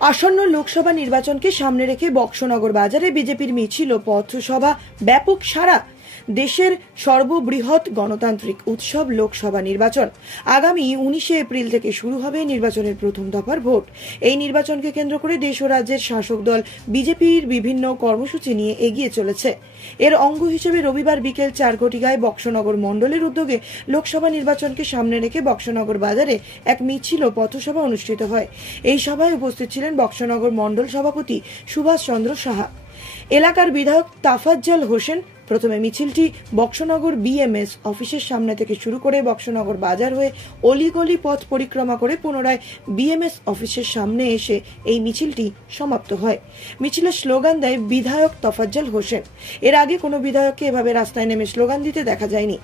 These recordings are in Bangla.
আসন্ন লোকসভা নির্বাচনকে সামনে রেখে বক্সনগর বাজারে বিজেপির মিছিল ও পথসভা ব্যাপক সাড়া। দেশের সর্ববৃহৎ গণতান্ত্রিক উৎসব লোকসভা নির্বাচন আগামী 19 এপ্রিল থেকে শুরু হবে। নির্বাচনের প্রথম দফার ভোট। এই নির্বাচনকে কেন্দ্র করে দেশ ও রাজ্যের শাসক দল বিজেপির বিভিন্ন কর্মসূচি নিয়ে এগিয়ে চলেছে। এর অঙ্গ হিসেবে রবিবার বিকেল 4 ঘটিকায় বক্সনগর মণ্ডলের উদ্যোগে লোকসভা নির্বাচনকে সামনে রেখে বক্সনগর বাজারে এক মিছিল ও পথসভা অনুষ্ঠিত হয়। এই সভায় উপস্থিত ছিলেন বক্সনগর মণ্ডল সভাপতি সুভাষ চন্দ্র সাহা, এলাকার বিধায়ক তাফাজ্জল হোসেন। প্রথমে মিছিলটি বক্সনগর বিএমএস অফিসের সামনে থেকে শুরু করে বক্সনগর বাজার হয়ে অলিগলি পথ পরিক্রমা করে পুনরায় বিএমএস অফিসের সামনে এসে এই মিছিলটি সমাপ্ত হয়। মিছিলের স্লোগান দেয় বিধায়ক তাফাজ্জল হোসেন। এর আগে কোনো বিধায়ককে এভাবে রাস্তায় নেমে স্লোগান দিতে দেখা যায়নি।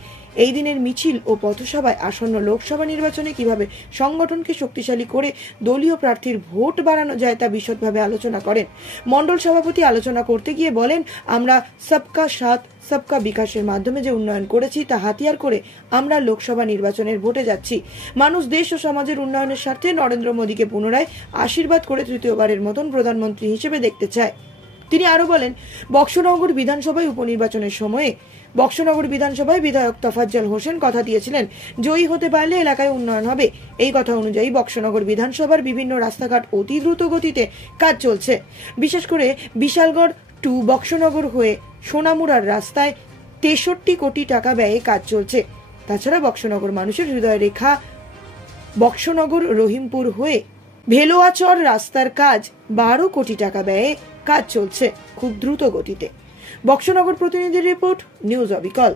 এই দিনের মিছিল ও পথসভায় আসন্ন লোকসভা নির্বাচনে কিভাবে সংগঠনকে শক্তিশালী করে দলীয় প্রার্থীর ভোট বাড়ানো যায় তা বিশদভাবে আলোচনা করেন। মণ্ডল সভাপতি আলোচনা করতে গিয়ে বলেন, আমরা সবকা সাথ সবকা বিকাশের মাধ্যমে যে উন্নয়ন করেছি তা হাতিয়ার করে আমরা লোকসভা নির্বাচনের ভোটে যাচ্ছি। মানুষ দেশ ও সমাজের উন্নয়নের স্বার্থে নরেন্দ্র মোদীকে পুনরায় আশীর্বাদ করে তৃতীয়বারের মতন প্রধানমন্ত্রী হিসেবে দেখতে চায়। তিনি আরো বলেন, বক্সনগর বিধানসভায় উপনির্বাচনের সময়ে বক্সনগর বিধানসভায় বিধায়ক তাফাজ্জল হোসেন কথা দিয়েছিলেন, জয়ী হতে পারলে এলাকায় উন্নয়ন হবে। এই কথা অনুযায়ী বক্সনগর বিধানসভার বিভিন্ন রাস্তাঘাট অতি দ্রুত গতিতে কাজ চলছে। বিশেষ করে বিশালগড় টু বক্সনগর হয়ে সোনামুড়ার রাস্তায় 63 কোটি টাকা ব্যয়ে কাজ চলছে। তাছাড়া বক্সনগর মানুষের হৃদয় রেখা বক্সনগর রহিমপুর হয়ে ভেলোয়াচর রাস্তার কাজ 12 কোটি টাকা ব্যয়ে কাজ চলছে খুব দ্রুত গতিতে। বক্সনগর প্রতিনিধির রিপোর্ট, নিউজ অবিকল।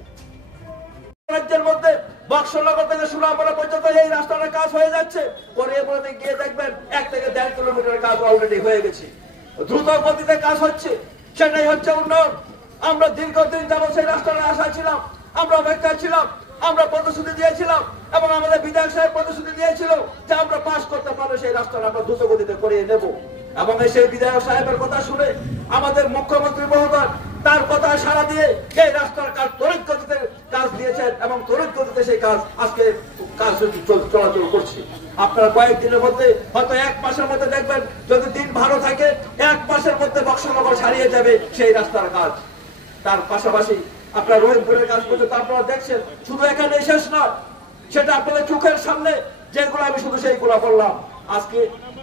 রাজ্যের মধ্যে বক্সনগর থেকে সোনামুড়া পর্যন্ত এই রাস্তাটার কাজ হয়ে যাচ্ছে। পরে গিয়ে দেখবেন 1 থেকে 1.5 কিলোমিটার কাজ অলরেডি হয়ে গেছে। দ্রুত গতিতে কাজ হচ্ছে, সেটাই হচ্ছে উন্নয়ন। আমরা দীর্ঘদিন যাবত সেই রাস্তাটা আশা ছিলাম, আমরা অপেক্ষা ছিলাম, আমরা প্রতিশ্রুতি দিয়েছিলাম এবং আমাদের বিধায়ক সাহেব প্রতিশ্রুতি দিয়েছিল যে আমরা পাস করতে পারলে সেই রাস্তাটা আমরা দ্রুত গতিতে করিয়ে নেব। এবং সেই বিধায়ক সাহেবের কথা শুনে আমাদের মুখ্যমন্ত্রী মহোদয় তার কথা সাড়া দিয়ে এই রাস্তার কাজ তড়িৎ গতিতে কাজ দিয়েছেন এবং তড়িৎ গতিতে সেই কাজ আজকে কাজ চলাচল করছে। আপনারা কয়েকদিনের মধ্যে হয়তো 1 মাসের মধ্যে দেখবেন, যদি দিন ভালো থাকে 1 মাসের মধ্যে বক্সনগর ছাড়িয়ে যাবে সেই রাস্তার কাজ। তার পাশাপাশি আপনার রহিমপুরের কাজ পর্যন্ত আপনারা দেখছেন, শুধু এখানে শেষ নয়, সেটা আপনাদের চোখের সামনে যেগুলো আমি শুধু সেইগুলো বললাম। আজকে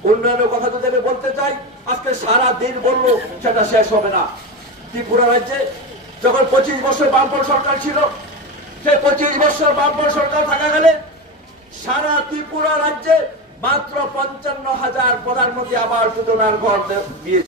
উন্নয়নের কথা যদি আমি বলতে চাই, আজকে সারা দিন বললো সেটা শেষ হবে না। ত্রিপুরা রাজ্যে যখন 25 বছর বামপন্থী সরকার ছিল, সেই 25 বছর বামপন্থী সরকার থাকাকালে সারা ত্রিপুরা রাজ্যে মাত্র 55,000 প্রধানমন্ত্রী আবাস যোজনার ঘর দিয়েছে।